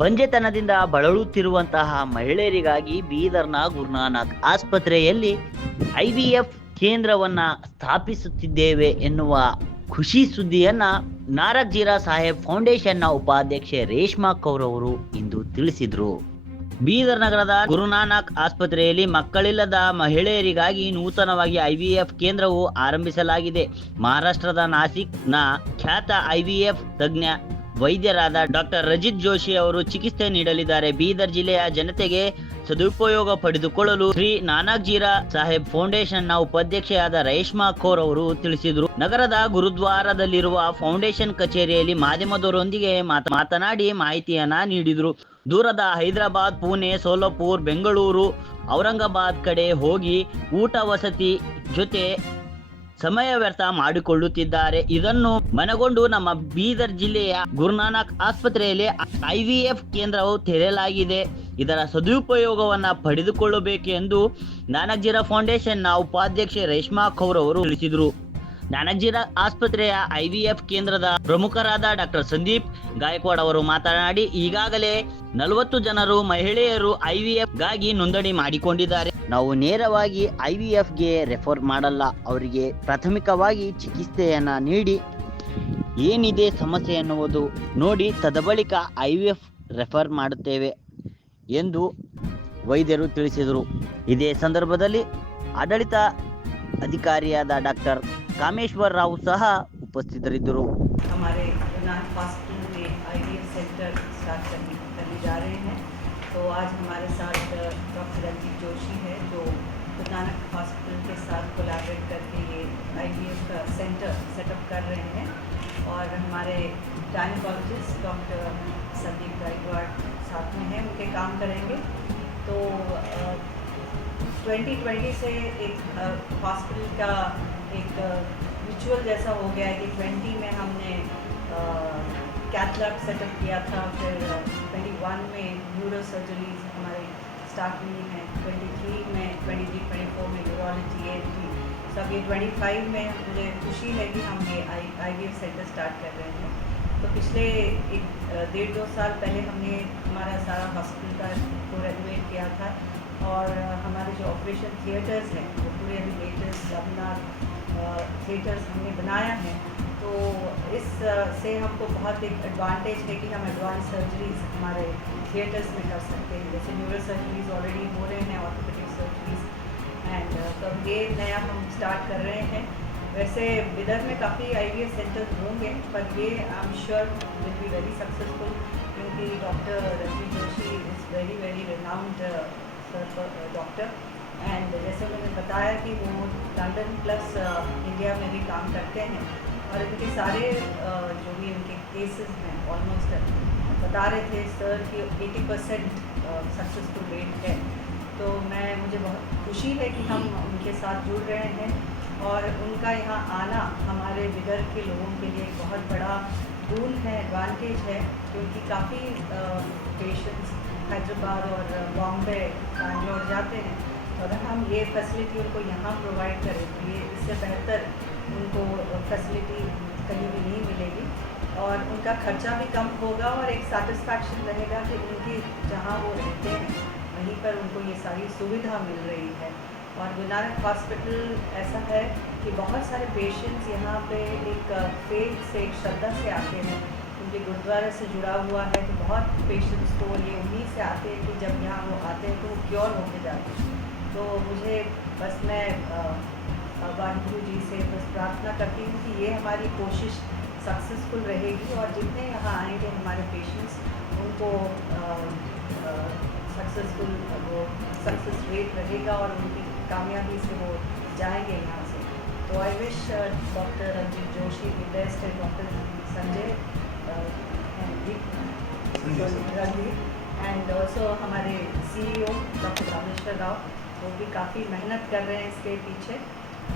ಬಂಜೆತನದಿಂದ ಬಳಲುತ್ತಿರುವಂತಹ ಮಹಿಳೆಯರಿಗಾಗಿ ಬೀದರ್ನ ಗುರುನಾನಕ್ ಆಸ್ಪತ್ರೆಯಲ್ಲಿ ಐವಿಎಫ್ ಕೇಂದ್ರವನ್ನ ಸ್ಥಾಪಿಸುತ್ತಿದ್ದೇವೆ ಎನ್ನುವ ಖುಷಿ ಸುದ್ದಿಯನ್ನ ನಾರಕ್ ಜೀರಾ ಸಾಹೇಬ್ ಫೌಂಡೇಶನ್ನ ಉಪಾಧ್ಯಕ್ಷೆ ರೇಷ್ಮಾ ಕೌರ್ ಅವರು ಇಂದು ತಿಳಿಸಿದರು. ಬೀದರ್ ನಗರದ ಗುರುನಾನಕ್ ಆಸ್ಪತ್ರೆಯಲ್ಲಿ ಮಕ್ಕಳಿಲ್ಲದ ಮಹಿಳೆಯರಿಗಾಗಿ ನೂತನವಾಗಿ ಐವಿಎಫ್ ಕೇಂದ್ರವು ಆರಂಭಿಸಲಾಗಿದೆ. ಮಹಾರಾಷ್ಟ್ರದ ನಾಸಿಕ್ನ ಖ್ಯಾತ ಐವಿಎಫ್ ತಜ್ಞ ವೈದ್ಯರಾದ ಡಾಕ್ಟರ್ ರಜಿತ್ ಜೋಶಿ ಅವರು ಚಿಕಿತ್ಸೆ ನೀಡಲಿದ್ದಾರೆ. ಬೀದರ್ ಜಿಲ್ಲೆಯ ಜನತೆಗೆ ಸದುಪಯೋಗ ಪಡೆದುಕೊಳ್ಳಲು ಶ್ರೀ ನಾನಕ್ ಜೀರಾ ಸಾಹೇಬ್ ಫೌಂಡೇಶನ್ ನ ಉಪಾಧ್ಯಕ್ಷೆಯಾದ ರೇಷ್ಮಾ ಕೌರ್ ಅವರು ತಿಳಿಸಿದರು. ನಗರದ ಗುರುದ್ವಾರದಲ್ಲಿರುವ ಫೌಂಡೇಶನ್ ಕಚೇರಿಯಲ್ಲಿ ಮಾಧ್ಯಮದವರೊಂದಿಗೆ ಮಾತನಾಡಿ ಮಾಹಿತಿಯನ್ನ ನೀಡಿದರು. ದೂರದ ಹೈದರಾಬಾದ್, ಪುಣೆ, ಸೋಲಾಪುರ್, ಬೆಂಗಳೂರು, ಔರಂಗಾಬಾದ್ ಕಡೆ ಹೋಗಿ ಊಟ ವಸತಿ ಜೊತೆ ಸಮಯ ವ್ಯರ್ಥ ಮಾಡಿಕೊಳ್ಳುತ್ತಿದ್ದಾರೆ. ಇದನ್ನು ಮನಗೊಂಡು ನಮ್ಮ ಬೀದರ್ ಜಿಲ್ಲೆಯ ಗುರುನಾನಕ್ ಆಸ್ಪತ್ರೆಯಲ್ಲಿ ಐವಿಎಫ್ ಕೇಂದ್ರವು ತೆರೆಯಲಾಗಿದೆ. ಇದರ ಸದುಪಯೋಗವನ್ನ ಪಡೆದುಕೊಳ್ಳಬೇಕು ಎಂದು ನಾನಕ್ ಜೀರಾ ಫೌಂಡೇಶನ್ ನ ಉಪಾಧ್ಯಕ್ಷೆ ರೇಷ್ಮಾ ಕೌರ್ ಅವರು ತಿಳಿಸಿದರು. ನಾನಕ್ ಜೀರಾ ಆಸ್ಪತ್ರೆಯ ಐವಿಎಫ್ ಕೇಂದ್ರದ ಪ್ರಮುಖರಾದ ಡಾಕ್ಟರ್ ಸಂದೀಪ್ ಗಾಯಕ್ವಾಡ್ ಅವರು ಮಾತನಾಡಿ, ಈಗಾಗಲೇ 40 ಜನರು ಮಹಿಳೆಯರು ಐವಿಎಫ್ ಗಾಗಿ ನೋಂದಣಿ ಮಾಡಿಕೊಂಡಿದ್ದಾರೆ. ನಾವು ನೇರವಾಗಿ ಐವಿಎಫ್ ಗೆ ರೆಫರ್ ಮಾಡಲ್ಲ, ಅವರಿಗೆ ಪ್ರಾಥಮಿಕವಾಗಿ ಚಿಕಿತ್ಸೆಯನ್ನ ನೀಡಿ ಏನಿದೆ ಸಮಸ್ಯೆ ಎನ್ನುವುದು ನೋಡಿ ತದಬಳಿಕ ಐವಿಎಫ್ ರೆಫರ್ ಮಾಡುತ್ತೇವೆ ಎಂದು ವೈದ್ಯರು ತಿಳಿಸಿದರು. ಇದೇ ಸಂದರ್ಭದಲ್ಲಿ ಆಡಳಿತ ಅಧಿಕಾರಿಯಾದ ಡಾಕ್टर कामेश्वर राव सह उपस्थितरिद्ದರು. हमारे गुरुनानक हॉस्पिटल में आईवीएफ सेंटर स्टार्ट करने जा रहे हैं। तो आज हमारे साथ डॉक्टर रंजीत जोशी है जो गुरुनानक हॉस्पिटल के साथ कोलैबोरेट करके ये आईवीएफ सेंटर सेटअप कर रहे हैं और हमारे गायनेकोलॉजिस्ट डॉक्टर संदीप गायकवाड़ साथ में हैं, उनके काम करेंगे। तो 2020 से एक हॉस्पिटल का एक रिचुअल जैसा हो गया है कि 20 में हमने कैथ लैब सेटअप किया था, फिर 21 में न्यूरो सर्जरीज हमारे स्टार्ट हुई हैं, 23 में 23-24 में यूरोलॉजी ENT, सब ये 25 में मुझे खुशी है कि हम ये IVF सेंटर स्टार्ट कर रहे हैं। तो पिछले 1.5-2 साल पहले हमने हमारा सारा हॉस्पिटल का को रेनोवेट किया था और हमारे जो ऑपरेशन थिएटर्स हैं वो पूरे अभी लेटेस्ट अपना थिएटर्स हमने बनाया है। तो इस से हमको बहुत एक एडवांटेज है कि हम एडवांस सर्जरीज हमारे थिएटर्स में कर सकते हैं, जैसे न्यूरो सर्जरीज ऑलरेडी हो रहे हैं, ऑर्थोपेडिक सर्जरीज एंड तो ये नया हम स्टार्ट कर रहे हैं। वैसे विदर्भ में काफ़ी IVF सेंटर्स होंगे पर ये I am sure will be very successful क्योंकि doctor Ranjit Joshi is very renowned doctor and जैसे उन्होंने बताया कि वो लंदन प्लस इंडिया में भी काम करते हैं और इनके सारे जो भी इनके केसेस हैं ऑलमोस्ट बता रहे थे सर कि 80% सक्सेसफुल रेट है। तो मुझे बहुत खुशी है कि हम उनके साथ जुड़ रहे हैं और उनका यहाँ आना हमारे विदर्भ के लोगों के लिए एक बहुत बड़ा टूल है, एडवांटेज है, क्योंकि काफ़ी पेशेंट्स हैदराबाद और बॉम्बे बैंगलोर जाते हैं। अगर हम ये फैसिलिटी उनको यहाँ प्रोवाइड करें तो ये इससे बेहतर उनको फैसिलिटी कहीं भी नहीं मिलेगी और उनका खर्चा भी कम होगा और एक सेटिस्फैक्शन रहेगा कि उनकी जहाँ वो रहते हैं वहीं पर उनको ये सारी सुविधा मिल रही है। और गुरुनानक हॉस्पिटल ऐसा है कि बहुत सारे पेशेंट्स यहाँ पे एक फेथ से, एक श्रद्धा से आते हैं, क्योंकि गुरुद्वारा से जुड़ा हुआ है। तो बहुत पेशेंट्स को ये उम्मीद से आते हैं कि जब यहाँ वो आते हैं तो वो क्योर होके जाते हैं। तो मुझे बस मैं वाहिगुरु जी से बस प्रार्थना करती हूँ कि ये हमारी कोशिश सक्सेसफुल रहेगी और जितने यहाँ आएंगे हमारे पेशेंट्स उनको सक्सेसफुल वो सक्सेस रेट रहेगा और उनकी कामयाबी से वो जाएंगे यहाँ से। तो I wish doctor Ranjit Joshi the best and doctor Sanjay Randeep and also हमारे CEO डॉक्टर कामेश्वर राव, वो भी काफ़ी मेहनत कर रहे हैं इसके पीछे।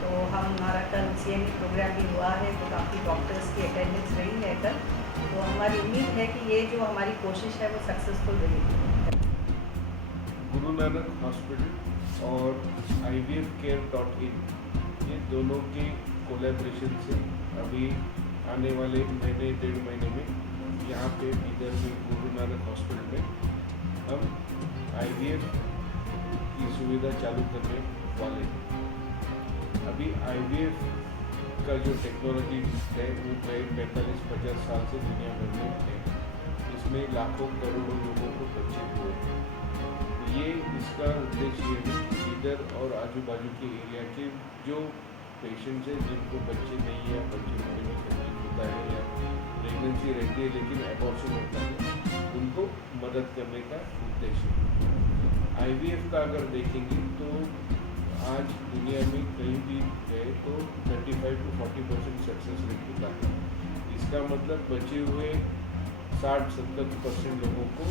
तो हमारा कल CME प्रोग्राम भी हुआ है तो काफ़ी डॉक्टर्स की अटेंडेंस रही है कल। तो हमारी उम्मीद है कि ये जो हमारी कोशिश है वो सक्सेसफुल रहेगी। गुरुनानक हॉस्पिटल और IVFcare.in ये दोनों के कोलैबोरेशन से अभी आने वाले महीने 1.5 महीने में यहाँ पे इधर में गुरु नानक हॉस्पिटल में हम IVF की सुविधा चालू करने वाले हैं। अभी IVF का जो टेक्नोलॉजी है वो कई 45-50 साल से दुनिया भर में है। इसमें लाखों करोड़ों लोगों को बच्चे हुए। ये इसका उद्देश्य ये है कि इधर और आजू बाजू के एरिया के जो पेशेंट्स हैं जिनको बच्चे नहीं है, बच्चे होने में तकलीफ होता है या प्रेगनेंसी रहती है लेकिन एबॉर्शन होता है, उनको मदद करने का उद्देश्य है। IVF का अगर देखेंगे तो आज दुनिया में कहीं भी गए तो 35 to 40% सक्सेस रेट होता है। इसका मतलब बचे हुए 60-70% लोगों को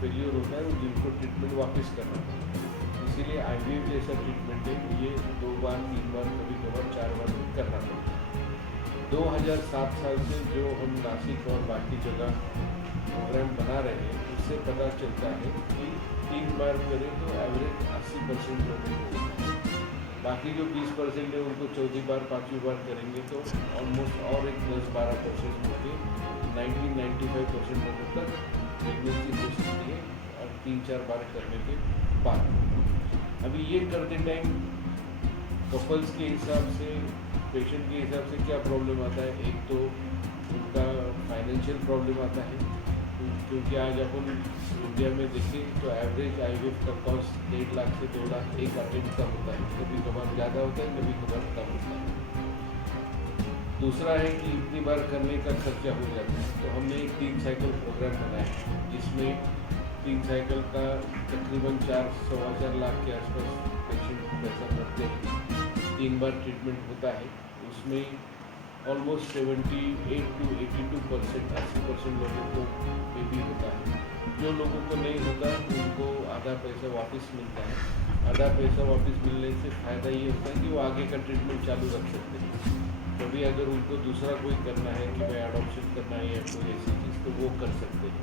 फेल्यूर होता है, जिनको ट्रीटमेंट वापस करना पड़ता है। इसीलिए IVF जैसा ट्रीटमेंट है ये 2 बार 3 बार कभी कभार 4 बार करना पड़ता है। 2007 साल से जो हम नासिक और बाकी जगह प्रोग्राम बना रहे हैं उससे पता चलता है कि 3 बार करें तो एवरेज 80% लोगों को होता है। बाकी जो 20% है उनको चौथी बार 5वीं बार करेंगे तो ऑलमोस्ट और एक 10-12% होके 90-95% लोगों तक प्रेगनेंसी हो सकती है और 3-4 बार करने के बाद। अभी ये करते टाइम कपल्स के हिसाब से, पेशेंट के हिसाब से क्या प्रॉब्लम आता है, एक तो उनका फाइनेंशियल प्रॉब्लम आता है क्योंकि आज अपन इंडिया में देखें तो एवरेज IVF का कॉस्ट 1.5 लाख से 2 लाख एक अटेम्प्ट का होता है। कभी कभार ज़्यादा होता है, कभी कभार कम होता है। दूसरा है कि इतनी बार करने का खर्चा हो जाता है, तो हमने एक 3 साइकिल प्रोग्राम बनाया जिसमें 3 साइकिल का तकरीबन 4-4.25 लाख के आसपास पेशेंट पैसा भरते हैं। 3 बार ट्रीटमेंट होता है, उसमें ऑलमोस्ट 78 to 82% 80% लोगों को बेबी होता है। जो लोगों को नहीं होता उनको आधा पैसा वापस मिलता है। आधा पैसा वापस मिलने से फ़ायदा ये होता है कि वो आगे का ट्रीटमेंट चालू रख सकते हैं। कभी अगर उनको दूसरा कोई करना है कि भाई एडॉप्शन करना है या कोई ऐसी चीज़ तो वो कर सकते हैं।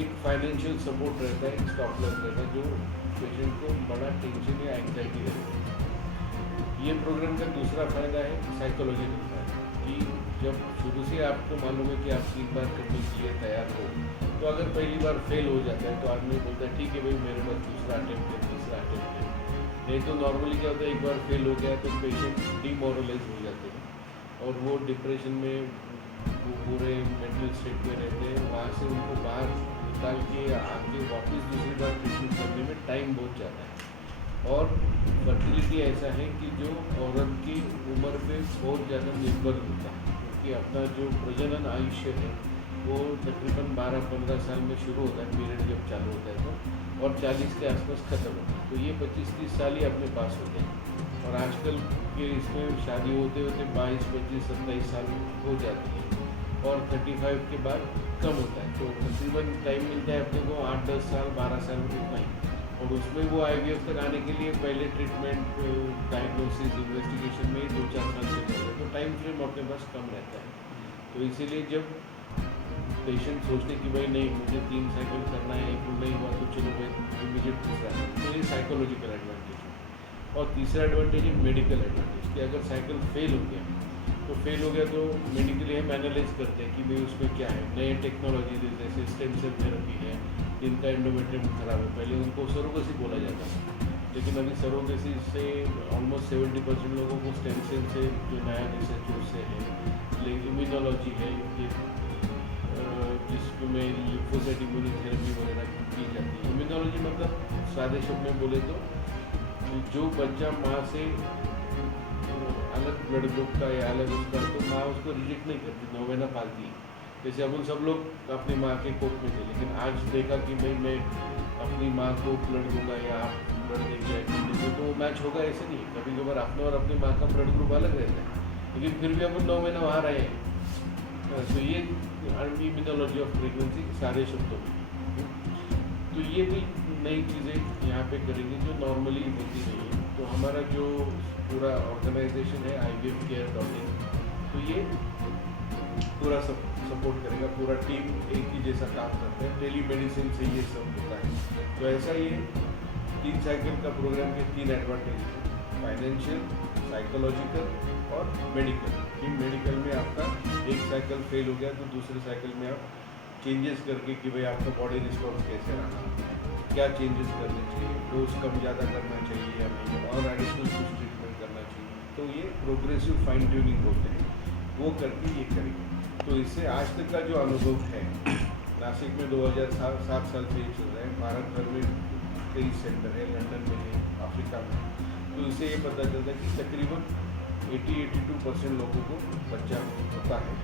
एक फाइनेंशियल सपोर्ट रहता है, स्टॉप लॉस रहता है जो पेशेंट को बड़ा टेंशन या एंग्जाइटी रहती है। ये प्रोग्राम का दूसरा फ़ायदा है साइकोलॉजिकल फ़ायदा कि जब शुरू से आपको मालूम है कि आप 3 बार करने के लिए तैयार हो, तो अगर पहली बार फेल हो जाता है तो आदमी बोलता है ठीक है भाई मेरे पास दूसरा अटेम्प्ट है, तीसरा अटेम्प्ट है। नहीं तो नॉर्मली क्या होता है, एक बार फेल हो गया तो पेशेंट डिमोरलाइज हो जाते हैं और वो डिप्रेशन में, वो पूरे मेंटल स्टेट में रहते हैं। वहाँ से उनको बाहर निकाल के आगे वापस दूसरी बार ट्रीटमेंट करने में टाइम बहुत जाता है। और फर्टिलिटी ऐसा है कि जो औरत की उम्र पे बहुत ज़्यादा निर्भर होता है क्योंकि अपना जो प्रजनन आयुष्य है वो तकरीबन 12-15 साल में शुरू होता है, पीरियड जब चालू होता है तो, और 40 के आसपास ख़त्म होता है। तो ये 25-30 साल ही अपने पास होते हैं और आजकल के इसमें शादी होते होते 22-25-27 साल हो जाती है और 35 के बाद कम होता है। तो तकरीबन टाइम मिलता है अपने को 8-10 साल 12 साल उतना ही। और उसमें वो IVF तक आने के लिए पहले ट्रीटमेंट, डायग्नोसिस, इन्वेस्टिगेशन में 2-4 साल से जाता है, तो टाइम फ्रेम अपने पास कम रहता है। तो इसीलिए जब पेशेंट सोचते कि भाई नहीं मुझे 3 साइकिल करना है, एक नहीं हुआ तो चलो भाई इमीडिएट दूसरा है, तो ये साइकोलॉजिकल एडवांटेज है। और तीसरा एडवांटेज है मेडिकल एडवांटेज कि अगर साइकिल फेल हो गया तो मेडिकली हम एनालाइज करते हैं कि भाई उसमें क्या है। नए टेक्नोलॉजी जैसे स्टेम सेल थेरेपी है, जिनका एंडोमेट्रियम खराब है, पहले उनको सरोगेसी बोला जाता है, लेकिन अभी सरोगेसी से ऑलमोस्ट 70% लोगों को स्टेम सेल से जो नया रिसर्च उससे है। इम्यूनोलॉजी है जिसमें लिम्फोसाइट इम्यूनोथेरेपी वगैरह की जाती है। इम्यूनोलॉजी मतलब सादे शब्द में बोले तो जो बच्चा माँ से अलग ब्लड ग्रुप का या अलग उसका, तो माँ उसको रिजेक्ट नहीं करती, 9 महीना पालती है। जैसे अपन सब लोग अपनी माँ के कोख में थे, लेकिन आज देखा कि भाई मैं अपनी माँ को ब्लड दूंगा या आप ब्लड देंगे तो वो मैच होगा, ऐसे नहीं। कभी कभार अपने और अपनी माँ का ब्लड ग्रुप अलग रहता है, लेकिन फिर भी अपन 9 महीना वहाँ रहे हैं। तो ये इम्यूनोलॉजी ऑफ प्रेगनेंसी सारे शब्दों में, तो ये भी नई चीज़ें यहाँ पे करेंगे जो नॉर्मली होती नहीं है। तो हमारा जो पूरा ऑर्गेनाइजेशन है IVFcare.in, तो ये पूरा सपोर्ट करेगा। पूरा टीम एक ही जैसा काम करता है, टेली मेडिसिन से ये सब होता है। तो ऐसा ये 3 साइकिल का प्रोग्राम के 3 एडवांटेज है, फाइनेंशियल, साइकोलॉजिकल और मेडिकल। कि मेडिकल में आपका एक साइकिल फेल हो गया तो दूसरे साइकिल में आप चेंजेस करके कि भाई आपका बॉडी रिस्पॉन्स कैसे रहा, क्या चेंजेस करने चाहिए, डोज कम ज़्यादा करना चाहिए या नहीं, और एडिशनल कुछ ट्रीटमेंट करना चाहिए। तो ये प्रोग्रेसिव फाइन ट्यूनिंग बोलते हैं, वो करके ये करेंगे। तो इससे आज तक का जो अनुभव है, नासिक में 2007 साल से ये चल रहा है, भारत भर में कई सेंटर है, लंदन में है, अफ्रीका में। तो इससे ये पता चलता है कि तकरीबन 80-82% लोगों को बच्चा होता है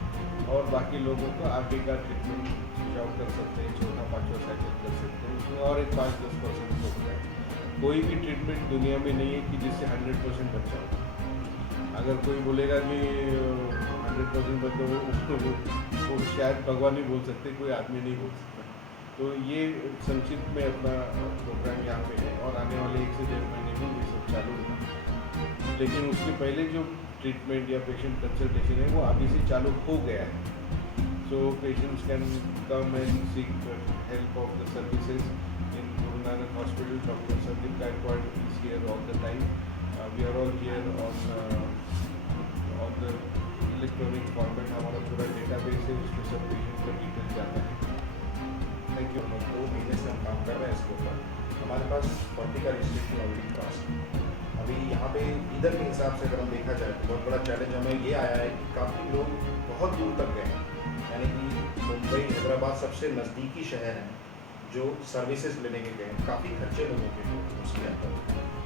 और बाकी लोगों को आगे का ट्रीटमेंट सुझाव कर सकते हैं, चौथा पाँचवा साइकिल कर सकते हैं, उसमें और एक 5-10% होता है। कोई भी ट्रीटमेंट दुनिया में नहीं है कि जिससे 100% बच्चा हो। अगर कोई बोलेगा कि 100% बच्चा वो शायद भगवान नहीं बोल सकते, कोई आदमी नहीं बोल सकता। तो ये संक्षिप्त में अपना प्रोग्राम यहाँ पे है और आने वाले 1 से 1.5 महीने में ये सब चालू होगा। लेकिन उसके पहले जो ट्रीटमेंट या पेशेंट कंसल्टेशन है वो अभी से चालू हो गया है। So patients can come and seek help of the services in Guru Nanak hospital. Doctor Sandeep Gaikwad is here all the time. We are all here on the electronic format. हमारा पूरा डेटाबेस है, उसमें सब पेशेंट का डिटेल जाता है। Thank you. 2 महीने से हम काम कर रहे हैं इसके ऊपर। हमारे पास 40 का रजिस्ट्रेशन ऑलरेडी क्रॉस है। अभी यहाँ पे इधर के हिसाब से अगर हम देखा जाए तो बहुत बड़ा चैलेंज हमें ये आया है कि काफ़ी लोग बहुत दूर तक गए हैं, यानी कि मुंबई हैदराबाद सबसे नज़दीकी शहर हैं जो सर्विसेज लेने के गए हैं। काफ़ी खर्चे लोगों के उसके अंदर।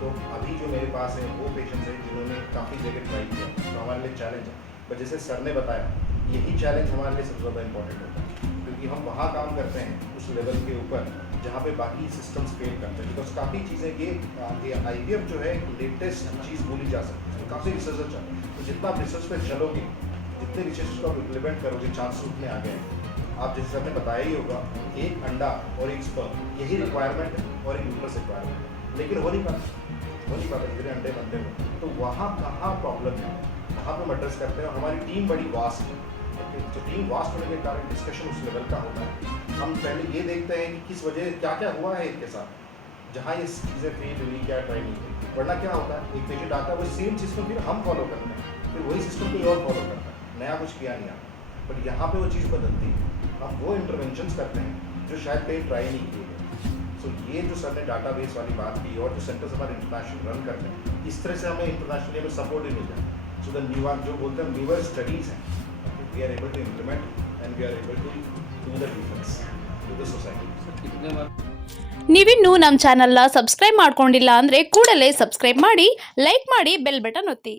तो अभी जो मेरे पास है वो पेशेंट्स हैं जिन्होंने काफ़ी जगह ट्राई किया, तो हमारे लिए चैलेंज है। पर जैसे सर ने बताया, यही चैलेंज हमारे लिए सबसे ज़्यादा इंपॉर्टेंट होता है, क्योंकि हम वहाँ काम करते हैं उस लेवल के ऊपर जहाँ पे बाकी सिस्टम्स फेल करते हैं। बिकॉज काफ़ी चीज़ें ये IVF जो है लेटेस्ट चीज़ बोली जा सकती है, तो काफ़ी रिसर्च चल रहा है। तो जितना आप रिसर्च पे चलोगे, जितने रिसर्च को आप इम्प्लीमेंट करोगे, चांसेस उतने आ गए हैं। आप जैसे हमने बताया ही होगा, एक अंडा और एक स्पर्म यही रिक्वायरमेंट है और एक यूट्रस रिक्वायरमेंट है, लेकिन हो नहीं पाता जितने अंडे बनते हो। तो वहाँ कहाँ प्रॉब्लम है, वहाँ पे एड्रेस करते हैं। हमारी टीम बड़ी वास्ट है, तो टीम वास्ट होने के कारण डिस्कशन उस लेवल का होता है। हम पहले ये देखते हैं कि किस वजह क्या क्या हुआ है इनके साथ, जहाँ ये चीज़ें फेल हुई, क्या ट्राई नहीं हुई। वरना क्या होता है, एक पेशेंट आता है, वो सेम सिस्टम फिर हम फॉलो करते हैं, फिर वही सिस्टम कोई और फॉलो करता है, नया कुछ किया नहीं आता। बट यहाँ पे वो चीज़ बदलती है, हम वो इंटरवेंशंस करते हैं जो शायद कहीं ट्राई नहीं किए गए। सो ये जो सर ने डाटाबेस वाली बात की और जो सेंटर्स हमारे इंटरनेशनल रन करते हैं, इस तरह से हमें इंटरनेशनली हमें सपोर्ट ही मिलता है। सो द न्यू जो बोलते हैं न्यूअर स्टडीज़ हैं, we are able to implement and we are able to do the difference to the society. ನೀವಿನ್ನೂ ನಮ್ಮ ಚಾನೆಲ್ನ ಸಬ್ಸ್ಕ್ರೈಬ್ ಮಾಡ್ಕೊಂಡಿಲ್ಲ ಅಂದರೆ ಕೂಡಲೇ ಸಬ್ಸ್ಕ್ರೈಬ್ ಮಾಡಿ, ಲೈಕ್ ಮಾಡಿ, ಬೆಲ್ ಬಟನ್ ಒತ್ತಿ.